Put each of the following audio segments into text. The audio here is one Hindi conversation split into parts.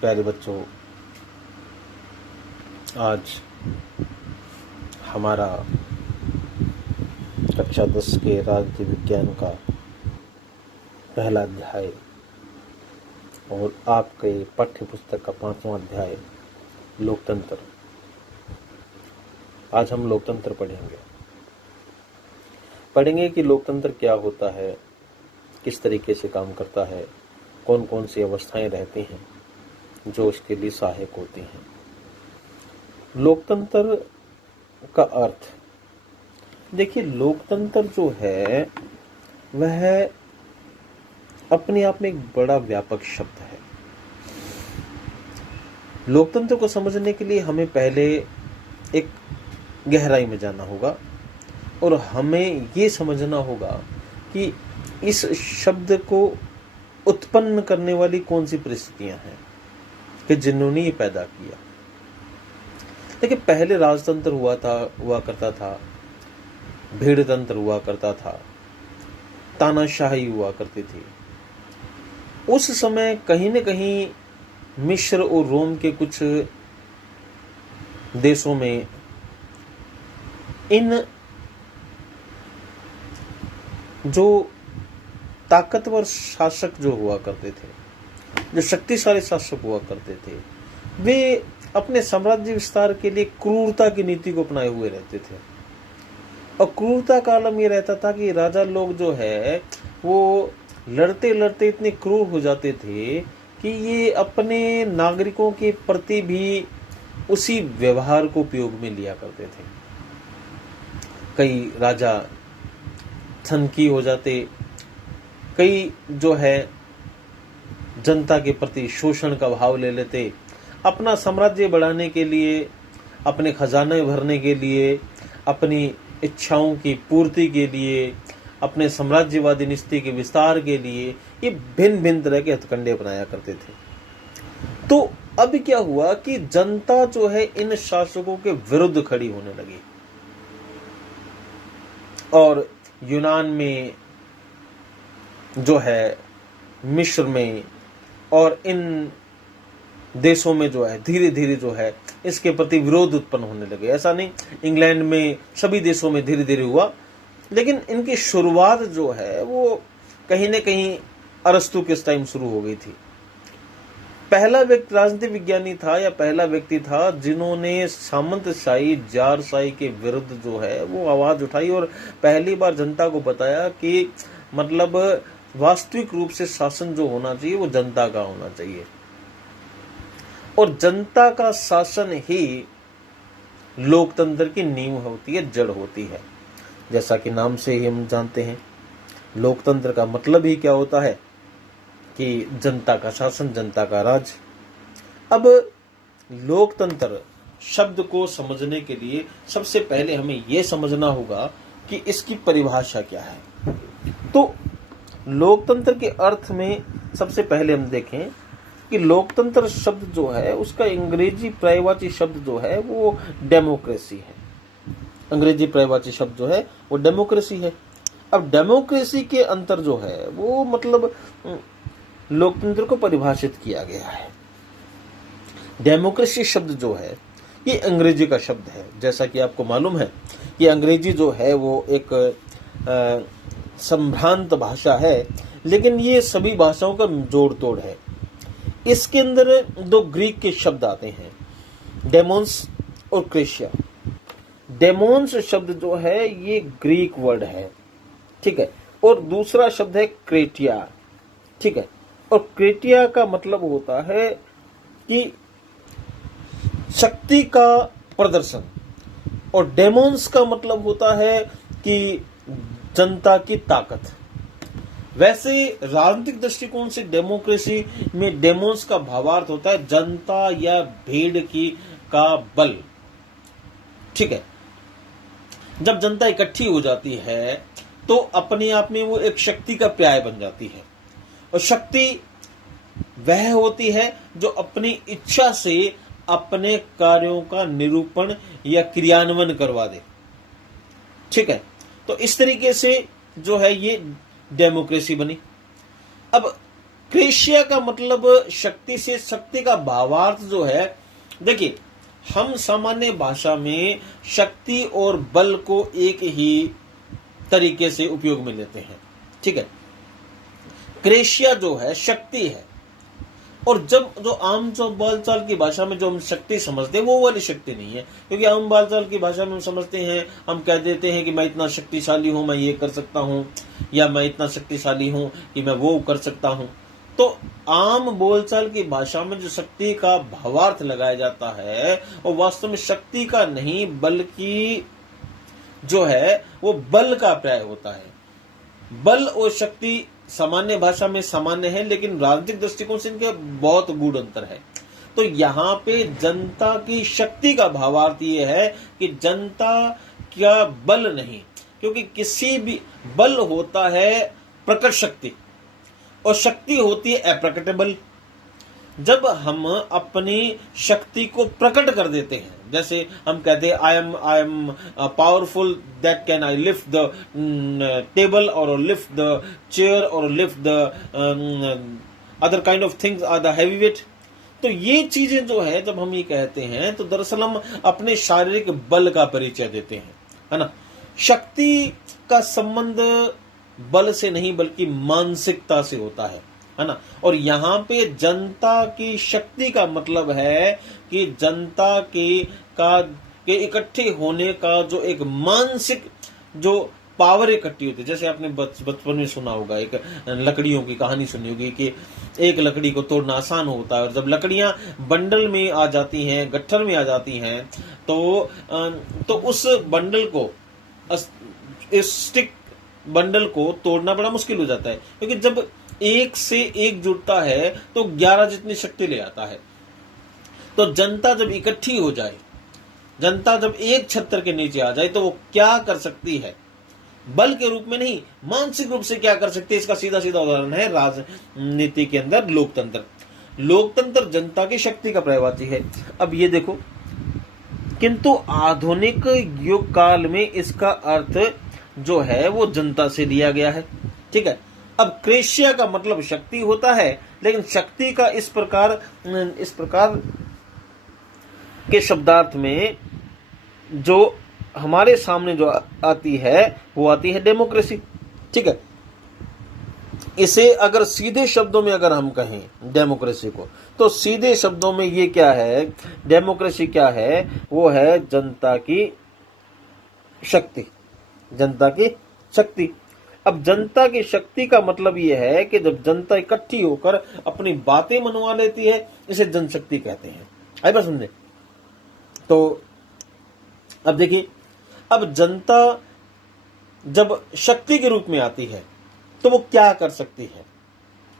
प्यारे बच्चों, आज हमारा कक्षा 10 के राजनीति विज्ञान का पहला अध्याय और आपके पाठ्य पुस्तक का 5वां अध्याय लोकतंत्र। आज हम लोकतंत्र पढ़ेंगे कि लोकतंत्र क्या होता है, किस तरीके से काम करता है, कौन कौन सी अवस्थाएं रहती हैं जो इसके लिए सहायक होती हैं। लोकतंत्र का अर्थ देखिए, लोकतंत्र जो है वह अपने आप में एक बड़ा व्यापक शब्द है। लोकतंत्र को समझने के लिए हमें पहले एक गहराई में जाना होगा और हमें ये समझना होगा कि इस शब्द को उत्पन्न करने वाली कौन सी परिस्थितियां हैं कि जिन्होंने ये पैदा किया। देखिए, पहले राजतंत्र हुआ करता था, भीड़ तंत्र हुआ करता था, तानाशाही हुआ करती थी। उस समय कहीं न कहीं मिस्र और रोम के कुछ देशों में इन जो ताकतवर शासक जो हुआ करते थे, जो शक्तिशाली शासक हुआ करते थे, वे अपने साम्राज्य विस्तार के लिए क्रूरता की नीति को अपनाए हुए रहते थे। और क्रूरता का आलम ये रहता था कि राजा लोग जो है वो लड़ते लड़ते इतने क्रूर हो जाते थे कि ये अपने नागरिकों के प्रति भी उसी व्यवहार को उपयोग में लिया करते थे। कई राजा सनकी हो जाते, कई जो है जनता के प्रति शोषण का भाव ले लेते, अपना साम्राज्य बढ़ाने के लिए, अपने खजाने भरने के लिए, अपनी इच्छाओं की पूर्ति के लिए, अपने साम्राज्यवादी नीति के विस्तार के लिए ये भिन्न भिन्न तरह के हथकंडे अपनाया करते थे। तो अब क्या हुआ कि जनता जो है इन शासकों के विरुद्ध खड़ी होने लगी। और यूनान में जो है, मिस्र में और इन देशों में जो है धीरे धीरे जो है इसके प्रति विरोध उत्पन्न होने लगे। ऐसा नहीं, इंग्लैंड में, सभी देशों में धीरे धीरे हुआ, लेकिन इनकी शुरुआत जो है वो कहीं न कहीं अरस्तु के टाइम शुरू हो गई थी। पहला व्यक्ति राजनीतिक विज्ञानी था या पहला व्यक्ति था जिन्होंने सामंतशाही, जारशाही के विरुद्ध जो है वो आवाज उठाई और पहली बार जनता को बताया कि मतलब वास्तविक रूप से शासन जो होना चाहिए वो जनता का होना चाहिए और जनता का शासन ही लोकतंत्र की नींव होती है, जड़ होती है। जैसा कि नाम से ही हम जानते हैं, लोकतंत्र का मतलब ही क्या होता है कि जनता का शासन, जनता का राज। अब लोकतंत्र शब्द को समझने के लिए सबसे पहले हमें यह समझना होगा कि इसकी परिभाषा क्या है। तो लोकतंत्र के अर्थ में सबसे पहले हम देखें कि लोकतंत्र शब्द जो है उसका अंग्रेजी पर्यायवाची शब्द जो है वो डेमोक्रेसी है। अंग्रेजी पर्यायवाची शब्द जो है वो डेमोक्रेसी है। अब डेमोक्रेसी के अंतर जो है वो मतलब लोकतंत्र को परिभाषित किया गया है। डेमोक्रेसी शब्द जो है ये अंग्रेजी का शब्द है। जैसा कि आपको मालूम है कि अंग्रेजी जो है वो एक संभ्रांत भाषा है, लेकिन ये सभी भाषाओं का जोड़ तोड़ है। इसके अंदर दो ग्रीक के शब्द आते हैं, डेमोन्स और क्रेशिया। डेमोन्स शब्द जो है ये ग्रीक वर्ड है, ठीक है, और दूसरा शब्द है क्रेटिया, ठीक है। और क्रेटिया का मतलब होता है कि शक्ति का प्रदर्शन और डेमोन्स का मतलब होता है कि जनता की ताकत। वैसे राजनीतिक दृष्टिकोण से डेमोक्रेसी में डेमोन्स का भावार्थ होता है जनता या भीड़ का बल, ठीक है। जब जनता इकट्ठी हो जाती है तो अपने आप में वो एक शक्ति का पर्याय बन जाती है और शक्ति वह होती है जो अपनी इच्छा से अपने कार्यों का निरूपण या क्रियान्वयन करवा दे, ठीक है। तो इस तरीके से जो है ये डेमोक्रेसी बनी। अब क्रेशिया का मतलब शक्ति से, शक्ति का भावार्थ जो है, देखिए हम सामान्य भाषा में शक्ति और बल को एक ही तरीके से उपयोग में लेते हैं, ठीक है। क्रेशिया जो है शक्ति है, और जब जो आम जो बोलचाल की भाषा में जो हम शक्ति समझते हैं वो वाली शक्ति नहीं है, क्योंकि आम बोलचाल की भाषा में हम समझते हैं, हम कह देते हैं कि मैं इतना शक्तिशाली हूं, मैं ये कर सकता हूं, या मैं इतना शक्तिशाली हूं कि मैं वो कर सकता हूं। तो आम बोलचाल की भाषा में जो शक्ति का भावार्थ लगाया जाता है वो वास्तव में शक्ति का नहीं, बल्कि जो है वो बल का पर्याय होता है। बल और शक्ति सामान्य भाषा में सामान्य है, लेकिन राजनीतिक दृष्टिकोण से इनके बहुत गूढ़ अंतर है। तो यहाँ पे जनता की शक्ति का भावार्थ ये है कि जनता का बल नहीं, क्योंकि किसी भी बल होता है प्रकट शक्ति और शक्ति होती है अप्रकटेबल। जब हम अपनी शक्ति को प्रकट कर देते हैं, जैसे हम कहते हैं I am powerful that can I lift the table और लिफ्ट द चेयर और lift the other kind of things are the heavy weight. तो ये चीजें जो है जब हम ये कहते हैं तो दरअसल हम अपने शारीरिक बल का परिचय देते हैं, है ना। शक्ति का संबंध बल से नहीं बल्कि मानसिकता से होता है ना। और यहाँ पे जनता की शक्ति का मतलब है कि जनता के इकट्ठे होने का जो एक मानसिक जो पावर इकट्ठी होती है। जैसे आपने बचपन में सुना होगा, एक लकड़ियों की कहानी सुनी होगी कि एक लकड़ी को तोड़ना आसान होता है, और जब लकड़ियां बंडल में आ जाती हैं, गट्ठर में आ जाती हैं, तो उस बंडल को, इस स्टिक बंडल को तोड़ना बड़ा मुश्किल हो जाता है, क्योंकि जब एक से एक जुड़ता है तो 11 जितनी शक्ति ले आता है। तो जनता जब इकट्ठी हो जाए, जनता जब एक छत्र के नीचे आ जाए, तो वो क्या कर सकती है, बल के रूप में नहीं, मानसिक रूप से क्या कर सकती है। इसका सीधा सीधा उदाहरण है राजनीति के अंदर लोकतंत्र। लोकतंत्र जनता की शक्ति का प्रवाची है। अब ये देखो, किंतु आधुनिक युग काल में इसका अर्थ जो है वो जनता से लिया गया है, ठीक है। अब क्रेशिया का मतलब शक्ति होता है, लेकिन शक्ति का इस प्रकार के शब्दार्थ में जो हमारे सामने जो आती है वो आती है डेमोक्रेसी, ठीक है। इसे अगर सीधे शब्दों में अगर हम कहें डेमोक्रेसी को, तो सीधे शब्दों में ये क्या है, डेमोक्रेसी क्या है, वो है जनता की शक्ति, जनता की शक्ति। अब जनता की शक्ति का मतलब ये है कि जब जनता इकट्ठी होकर अपनी बातें मनवा लेती है, इसे जनशक्ति कहते हैं। आई बात समझे? तो अब देखिए, अब जनता जब शक्ति के रूप में आती है तो वो क्या कर सकती है,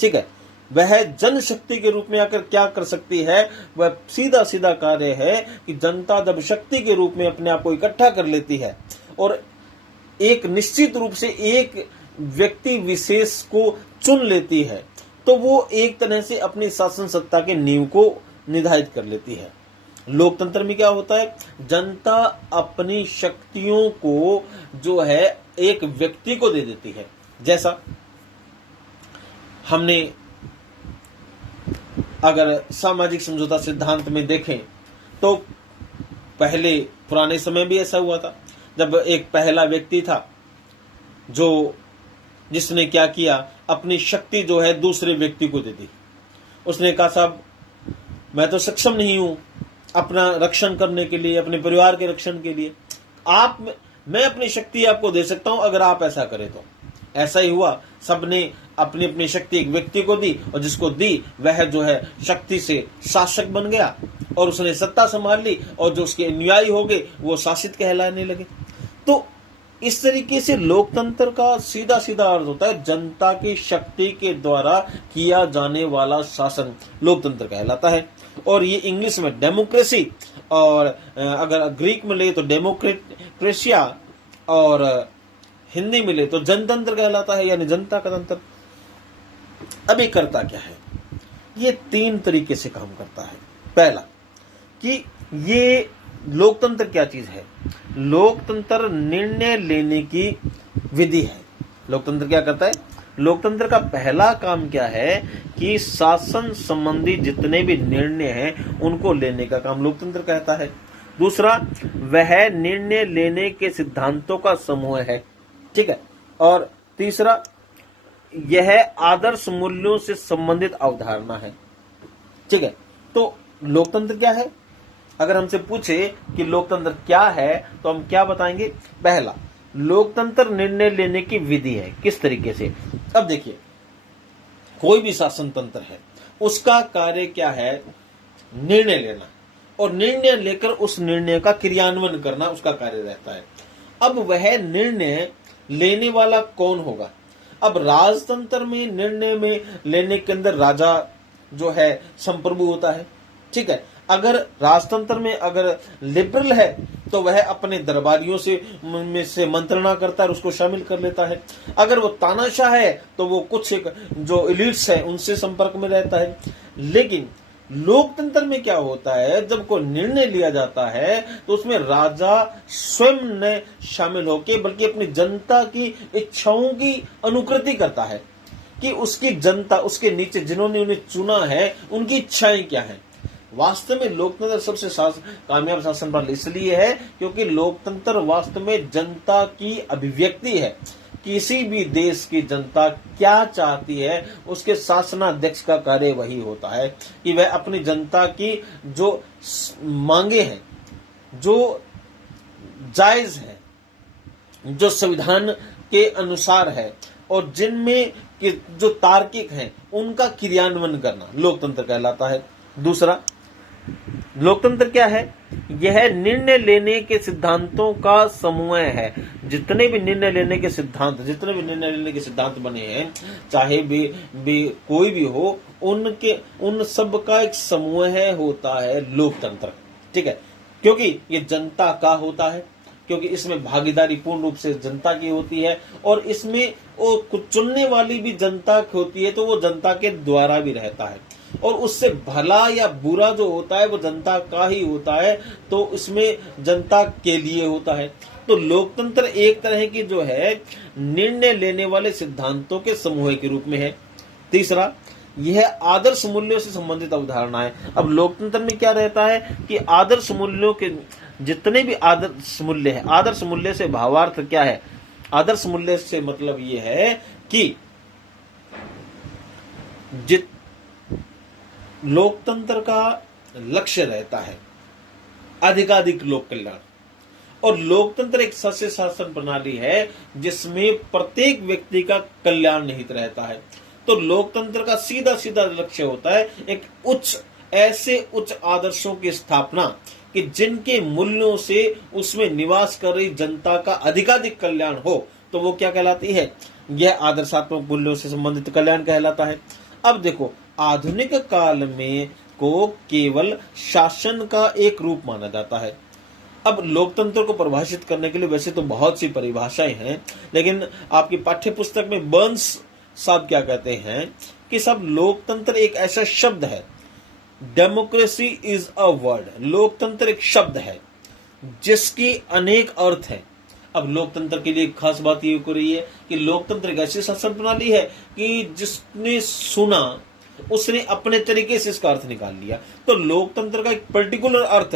ठीक है। वह जनशक्ति के रूप में आकर क्या कर सकती है, वह सीधा सीधा कार्य है कि जनता जब शक्ति के रूप में अपने आप को इकट्ठा कर लेती है और एक निश्चित रूप से एक व्यक्ति विशेष को चुन लेती है, तो वो एक तरह से अपनी शासन सत्ता के नींव को निर्धारित कर लेती है। लोकतंत्र में क्या होता है, जनता अपनी शक्तियों को जो है एक व्यक्ति को दे देती है। जैसा हमने अगर सामाजिक समझौता सिद्धांत में देखें तो पहले पुराने समय भी ऐसा हुआ था, जब एक पहला व्यक्ति था जिसने क्या किया, अपनी शक्ति जो है दूसरे व्यक्ति को दे दी। उसने कहा, साहब मैं तो सक्षम नहीं हूं अपना रक्षण करने के लिए, अपने परिवार के रक्षण के लिए, मैं अपनी शक्ति आपको दे सकता हूं अगर आप ऐसा करें तो। ऐसा ही हुआ, सबने अपनी अपनी शक्ति एक व्यक्ति को दी, और जिसको दी वह जो है शक्ति से शासक बन गया और उसने सत्ता संभाल ली, और जो उसके अनुयायी हो गए वो शासित कहलाने लगे। तो इस तरीके से लोकतंत्र का सीधा सीधा अर्थ होता है जनता की शक्ति के द्वारा किया जाने वाला शासन लोकतंत्र कहलाता है। और ये इंग्लिश में डेमोक्रेसी, और अगर ग्रीक में ले तो डेमोक्रेशिया, और हिंदी में ले तो जनतंत्र कहलाता है, यानी जनता का तंत्र। अब ये करता क्या है, ये 3 तरीके से काम करता है। पहला कि ये लोकतंत्र क्या चीज है, लोकतंत्र निर्णय लेने की विधि है। लोकतंत्र क्या करता है, लोकतंत्र का पहला काम क्या है कि शासन संबंधी जितने भी निर्णय हैं उनको लेने का काम लोकतंत्र कहता है। दूसरा, वह निर्णय लेने के सिद्धांतों का समूह है, ठीक है। और तीसरा, यह आदर्श मूल्यों से संबंधित अवधारणा है, ठीक है। तो लोकतंत्र क्या है? अगर हमसे पूछे कि लोकतंत्र क्या है तो हम क्या बताएंगे? पहला, लोकतंत्र निर्णय लेने की विधि है। किस तरीके से? अब देखिए, कोई भी शासन तंत्र है, उसका कार्य क्या है? निर्णय लेना, और निर्णय लेकर उस निर्णय का क्रियान्वयन करना उसका कार्य रहता है। अब वह निर्णय लेने वाला कौन होगा? अब राजतंत्र में निर्णय में लेने के अंदर राजा जो है संप्रभु होता है, ठीक है। अगर राजतंत्र में अगर लिबरल है तो वह अपने दरबारियों से मंत्रणा करता है और उसको शामिल कर लेता है। अगर वो तानाशाह है तो वो कुछ जो एलिट्स है उनसे संपर्क में रहता है। लेकिन लोकतंत्र में क्या होता है, जब कोई निर्णय लिया जाता है तो उसमें राजा स्वयं न शामिल होकर बल्कि अपनी जनता की इच्छाओं की अनुकृति करता है कि उसकी जनता, उसके नीचे जिन्होंने उन्हें चुना है, उनकी इच्छाएं क्या हैं। वास्तव में लोकतंत्र सबसे कामयाब शासन प्रणाली इसलिए है क्योंकि लोकतंत्र वास्तव में जनता की अभिव्यक्ति है। किसी भी देश की जनता क्या चाहती है, उसके शासनाध्यक्ष का कार्य वही होता है कि वह अपनी जनता की जो मांगे हैं, जो जायज है, जो संविधान के अनुसार है और जिनमें जो तार्किक हैं, उनका क्रियान्वयन करना लोकतंत्र कहलाता है। दूसरा, लोकतंत्र क्या है? यह निर्णय लेने के सिद्धांतों का समूह है। जितने भी निर्णय लेने के सिद्धांत बने हैं, चाहे भी कोई भी हो, उन सब का एक समूह होता है लोकतंत्र, ठीक है। क्योंकि ये जनता का होता है, क्योंकि इसमें भागीदारी पूर्ण रूप से जनता की होती है और इसमें वो कुछ चुनने वाली भी जनता होती है, तो वो जनता के द्वारा भी रहता है और उससे भला या बुरा जो होता है वो जनता का ही होता है, तो इसमें जनता के लिए होता है। तो लोकतंत्र एक तरह की जो है निर्णय लेने वाले सिद्धांतों के समूह के रूप में है। तीसरा, यह आदर्श मूल्यों से संबंधित अवधारणा है। अब लोकतंत्र में क्या रहता है कि आदर्श मूल्यों के जितने भी आदर्श मूल्य है, आदर्श मूल्य से भावार्थ क्या है? आदर्श मूल्य से मतलब ये है कि लोकतंत्र का लक्ष्य रहता है अधिकाधिक लोक कल्याण, और लोकतंत्र एक सस्य शासन प्रणाली है जिसमें प्रत्येक व्यक्ति का कल्याण निहित रहता है। तो लोकतंत्र का सीधा सीधा लक्ष्य होता है एक ऐसे उच्च आदर्शों की स्थापना कि जिनके मूल्यों से उसमें निवास कर रही जनता का अधिकाधिक कल्याण हो, तो वो क्या कहलाती है? यह आदर्शात्मक मूल्यों से संबंधित कल्याण कहलाता है। अब देखो, आधुनिक काल में को केवल शासन का एक रूप माना जाता है। अब लोकतंत्र को परिभाषित करने के लिए वैसे तो बहुत सी परिभाषाएं हैं, लेकिन आपकी पाठ्य पुस्तक में बर्न्स साहब क्या कहते हैं कि सब लोकतंत्र एक ऐसा शब्द है, डेमोक्रेसी इज अ वर्ड, लोकतंत्र एक शब्द है जिसकी अनेक अर्थ है। अब लोकतंत्र के लिए खास बात ये हो रही है कि लोकतंत्र एक ऐसी शासन प्रणाली है कि जिसने सुना उसने अपने तरीके से इसका अर्थ निकाल लिया। तो लोकतंत्र का एक पर्टिकुलर अर्थ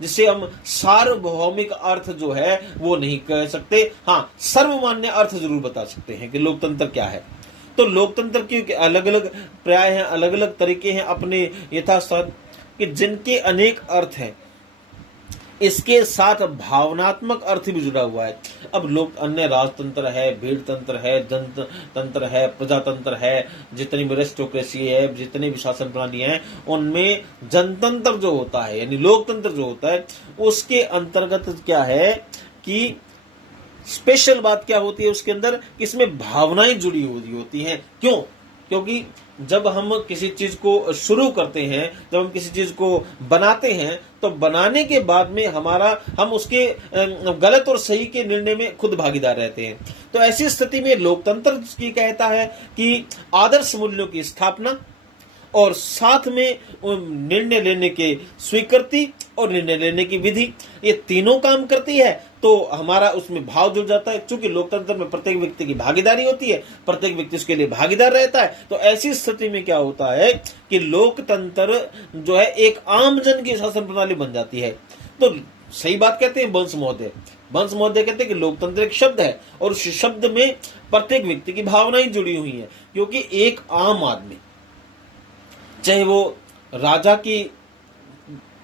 जिसे हम सार्वभौमिक अर्थ जो है वो नहीं कह सकते, हाँ सर्वमान्य अर्थ जरूर बता सकते हैं कि लोकतंत्र क्या है। तो लोकतंत्र की अलग अलग पर्याय हैं, अलग अलग तरीके हैं अपने यथासाथ कि जिनके अनेक अर्थ हैं, इसके साथ भावनात्मक अर्थ भी जुड़ा हुआ है। अब लोक अन्य राजतंत्र है, भीड़ तंत्र है, जनतंत्र तंत्र है, प्रजातंत्र है, जितनी भी एरिस्टोक्रेसी है, जितनी भी शासन प्रणाली है, उनमें जनतंत्र जो होता है यानी लोकतंत्र जो होता है उसके अंतर्गत क्या है कि स्पेशल बात क्या होती है उसके अंदर, इसमें भावनाएं जुड़ी हुई होती हैं। क्यों? क्योंकि जब हम किसी चीज को शुरू करते हैं, जब हम किसी चीज को बनाते हैं, तो बनाने के बाद में हम उसके गलत और सही के निर्णय में खुद भागीदार रहते हैं। तो ऐसी स्थिति में लोकतंत्र की कहता है कि आदर्श मूल्यों की स्थापना और साथ में निर्णय लेने के स्वीकृति और निर्णय लेने की विधि, ये तीनों काम करती है तो हमारा उसमें भाव जुड़ जाता है। क्योंकि लोकतंत्र में प्रत्येक व्यक्ति की भागीदारी होती है, प्रत्येक व्यक्ति उसके लिए भागीदार रहता है। तो ऐसी स्थिति में क्या होता है कि लोकतंत्र जो है एक आम जन की शासन प्रणाली बन जाती है। तो सही बात कहते हैं बंस महोदय। बंस महोदय कहते हैं कि लोकतंत्र एक शब्द है और उस शब्द में प्रत्येक व्यक्ति की भावनाएं जुड़ी हुई है। क्योंकि एक आम आदमी, चाहे वो राजा की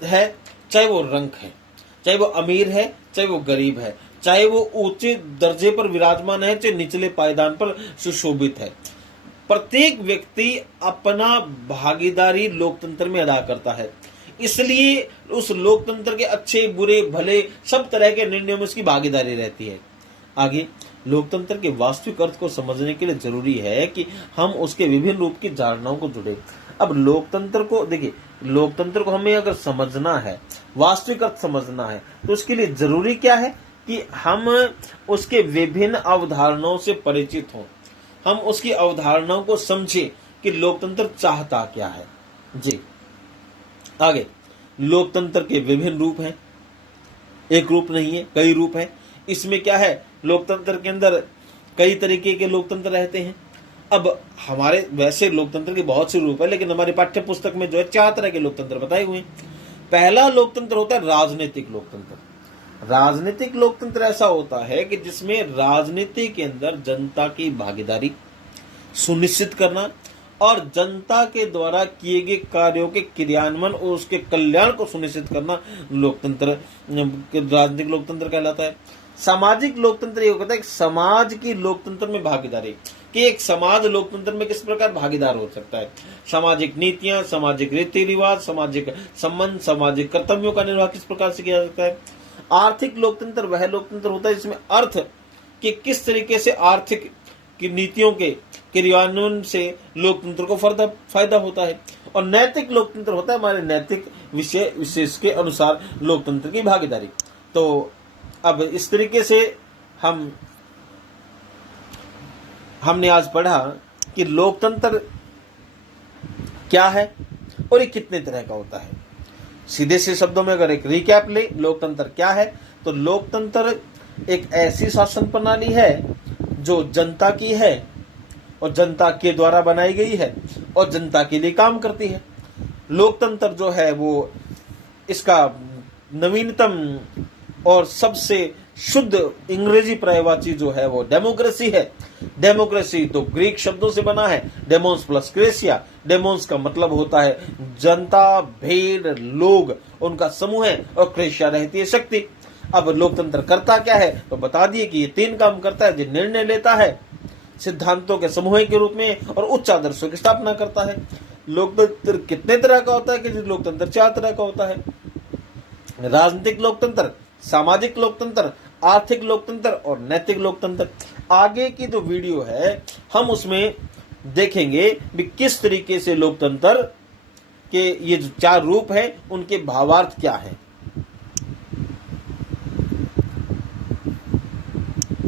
है, चाहे वो रंक है, चाहे वो अमीर है, चाहे वो गरीब है, चाहे वो ऊंचे दर्जे पर विराजमान है, चाहे निचले पायदान पर सुशोभित है, प्रत्येक व्यक्ति अपना भागीदारी लोकतंत्र में अदा करता है। इसलिए उस लोकतंत्र के अच्छे बुरे भले सब तरह के निर्णयों में उसकी भागीदारी रहती है। आगे लोकतंत्र के वास्तविक अर्थ को समझने के लिए जरूरी है कि हम उसके विभिन्न रूप की धारणाओं को जुड़े। अब लोकतंत्र को देखिए, लोकतंत्र को हमें अगर समझना है, वास्तविक अर्थ समझना है, तो उसके लिए जरूरी क्या है कि हम उसके विभिन्न अवधारणाओं से परिचित हों, हम उसकी अवधारणाओं को समझें कि लोकतंत्र चाहता क्या है। जी आगे, लोकतंत्र के विभिन्न रूप हैं, एक रूप नहीं है, कई रूप हैं। इसमें क्या है, लोकतंत्र के अंदर कई तरीके के लोकतंत्र रहते हैं। अब हमारे वैसे लोकतंत्र के बहुत से रूप है, लेकिन हमारे पाठ्य पुस्तक में जो है 4 तरह के लोकतंत्र बताए हुए हैं। पहला लोकतंत्र होता है राजनीतिक लोकतंत्र। राजनीतिक लोकतंत्र ऐसा होता है कि जिसमें राजनीति के अंदर जनता की भागीदारी सुनिश्चित करना और जनता के द्वारा किए गए कार्यों के क्रियान्वयन और उसके कल्याण को सुनिश्चित करना लोकतंत्र, राजनीतिक लोकतंत्र कहलाता है। सामाजिक लोकतंत्र ये होता है कि समाज की लोकतंत्र में भागीदारी, कि एक समाज लोकतंत्र में किस प्रकार भागीदार हो सकता है। सामाजिक नीतियां, सामाजिक रीति रिवाज, सामाजिक संबंध, सामाजिक कर्तव्यों का निर्वाह किस प्रकार से किया जा सकता है। आर्थिक लोकतंत्र वह लोकतंत्र होता है जिसमें अर्थ कि किस तरीके से आर्थिक की नीतियों के क्रियान्वयन से लोकतंत्र को फायदा होता है। और नैतिक लोकतंत्र होता है हमारे नैतिक विषय विशेष के अनुसार लोकतंत्र की भागीदारी। तो अब इस तरीके से हमने आज पढ़ा कि लोकतंत्र क्या है और ये कितने तरह का होता है। सीधे से शब्दों में अगर एक रिकैप ले, लोकतंत्र क्या है, तो लोकतंत्र एक ऐसी शासन प्रणाली है जो जनता की है और जनता के द्वारा बनाई गई है और जनता के लिए काम करती है। लोकतंत्र जो है वो इसका नवीनतम और सबसे शुद्ध इंग्रेजी पर्यायवाची जो है वो डेमोक्रेसी है। डेमोक्रेसी तो ग्रीक शब्दों से बना है, डेमोस प्लस क्रेसिया। डेमोस का मतलब होता है जनता, भीड़, लोग, उनका समूह है, और क्रेसिया रहती है शक्ति। अब लोकतंत्र करता क्या है, तो बता दिए कि ये 3 काम करता है। जो निर्णय लेता है सिद्धांतों के समूह के रूप में और उच्च आदर्शों की स्थापना करता है। लोकतंत्र कितने तरह का होता है कि लोकतंत्र 4 तरह का होता है। राजनीतिक लोकतंत्र, सामाजिक लोकतंत्र, आर्थिक लोकतंत्र और नैतिक लोकतंत्र। आगे की जो वीडियो है हम उसमें देखेंगे कि किस तरीके से लोकतंत्र के ये जो 4 रूप हैं उनके भावार्थ क्या है।